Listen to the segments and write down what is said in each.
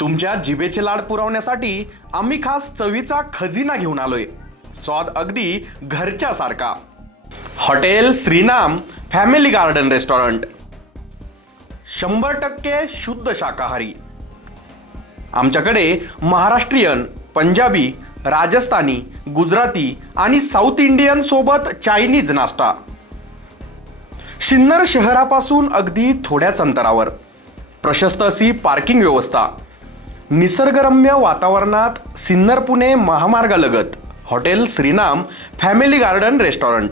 तुमच्या जिभेचे लाड पुरवण्यासाठी आम्ही खास चवीचा खजिना घेऊन आलोय. स्वाद अगदी घरच्या सारखा hotel Shrinam family garden restaurant. शंभर टक्के शुद्ध शाकाहारी. आमच्याकडे महाराष्ट्रीयन पंजाबी राजस्थानी गुजराती आणि साऊथ इंडियन सोबत चायनीज नाश्ता. सिन्नर शहरापासून अगदी थोड्याच अंतरावर. प्रशस्त अशी पार्किंग व्यवस्था. निसर्गरम्य वातावरणात Sinnar Pune महामार्गालगत. Hotel Shrinam family garden restaurant.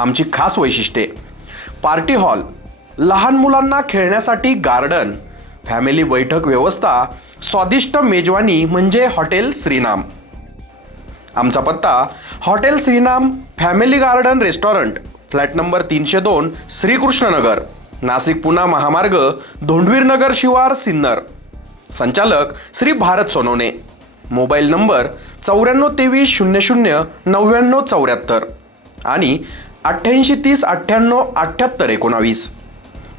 आमची खास वैशिष्ट्ये. पार्टी हॉल लहान मुलांना खेळण्यासाठी गार्डन. फॅमिली बैठक व्यवस्था स्वादिष्ट मेजवानी म्हणजे हॉटेल श्रीनाम. आमचा पत्ता hotel Shrinam family garden restaurant flat number तीनशे दोन श्रीकृष्णनगर. नाशिक पुणा महामार्ग धोंडवीरनगर शिवार सिन्नर. संचालक श्री भारत सोनवणे. मोबाईल नंबर चौऱ्याण्णव तेवीस शून्य शून्य नव्याण्णव चौऱ्याहत्तर आणि अठ्ठ्याऐंशी तीस अठ्ठ्याण्णव अठ्ठ्याहत्तर एकोणावीस.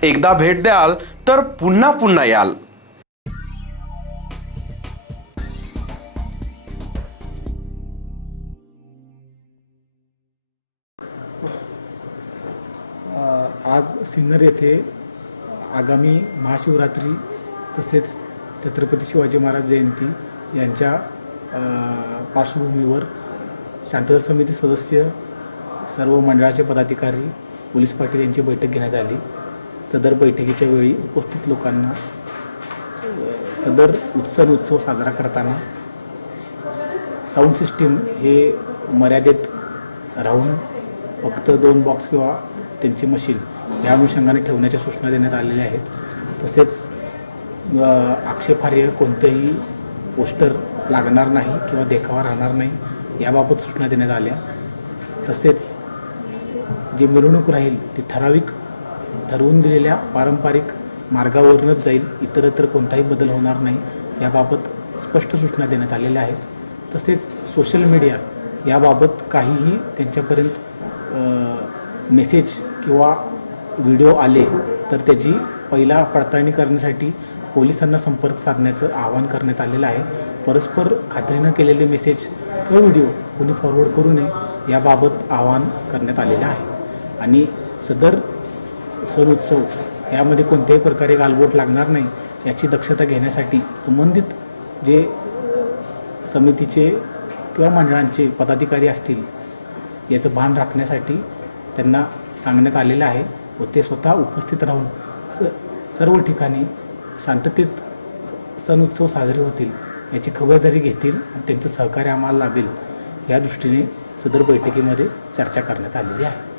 एकदा भेट द्याल तर पुन्हा पुन्हा याल. आज सिन्नर येथे आगामी महाशिवरात्री तसेच छत्रपती शिवाजी महाराज जयंती यांच्या पार्श्वभूमीवर शांतता समिती सदस्य सर्व मंडळाचे पदाधिकारी पोलीस पाटील यांची बैठक घेण्यात आली. सदर बैठकीच्या वेळी उपस्थित लोकांना सदर उत्सव उत्सव साजरा करताना साऊंड सिस्टीम हे मर्यादित राहून फक्त दोन बॉक्स किंवा त्यांची मशीन या अनुषंगाने ठेवण्याच्या सूचना देण्यात आलेल्या आहेत. तसेच आक्षेपार्ह कोणतेही पोस्टर लागणार नाही किंवा देखावा राहणार नाही याबाबत सूचना देण्यात आल्या. तसेच जी मिरवणूक राहील ती ठराविक ठरवून दिलेल्या पारंपरिक मार्गावरूनच जाईल. इतरत्र कोणताही बदल होणार नाही याबाबत स्पष्ट सूचना देण्यात आलेल्या आहेत. तसेच सोशल मीडिया याबाबत काहीही त्यांच्यापर्यंत मेसेज किंवा व्हिडिओ आले तर त्याची पहिला पडताळणी करण्यासाठी पोलिसांना संपर्क साधण्याचं आवाहन करण्यात आलेलं आहे. परस्पर खात्रीनं केलेले मेसेज किंवा व्हिडिओ कोणी फॉरवर्ड करू नये याबाबत आवाहन करण्यात आलेलं आहे. आणि सदर सण उत्सव यामध्ये कोणत्याही प्रकारे गालबोट लागणार नाही याची दक्षता घेण्यासाठी संबंधित जे समितीचे किंवा मंडळांचे पदाधिकारी असतील याचं भान राखण्यासाठी त्यांना सांगण्यात आलेलं आहे व ते स्वतः उपस्थित राहून स सर्व ठिकाणी शांततेत सण उत्सव साजरे होतील याची खबरदारी घेतील आणि त्यांचं सहकार्य आम्हाला लाभेल. या दृष्टीने सदर बैठकीमध्ये चर्चा करण्यात आलेली आहे.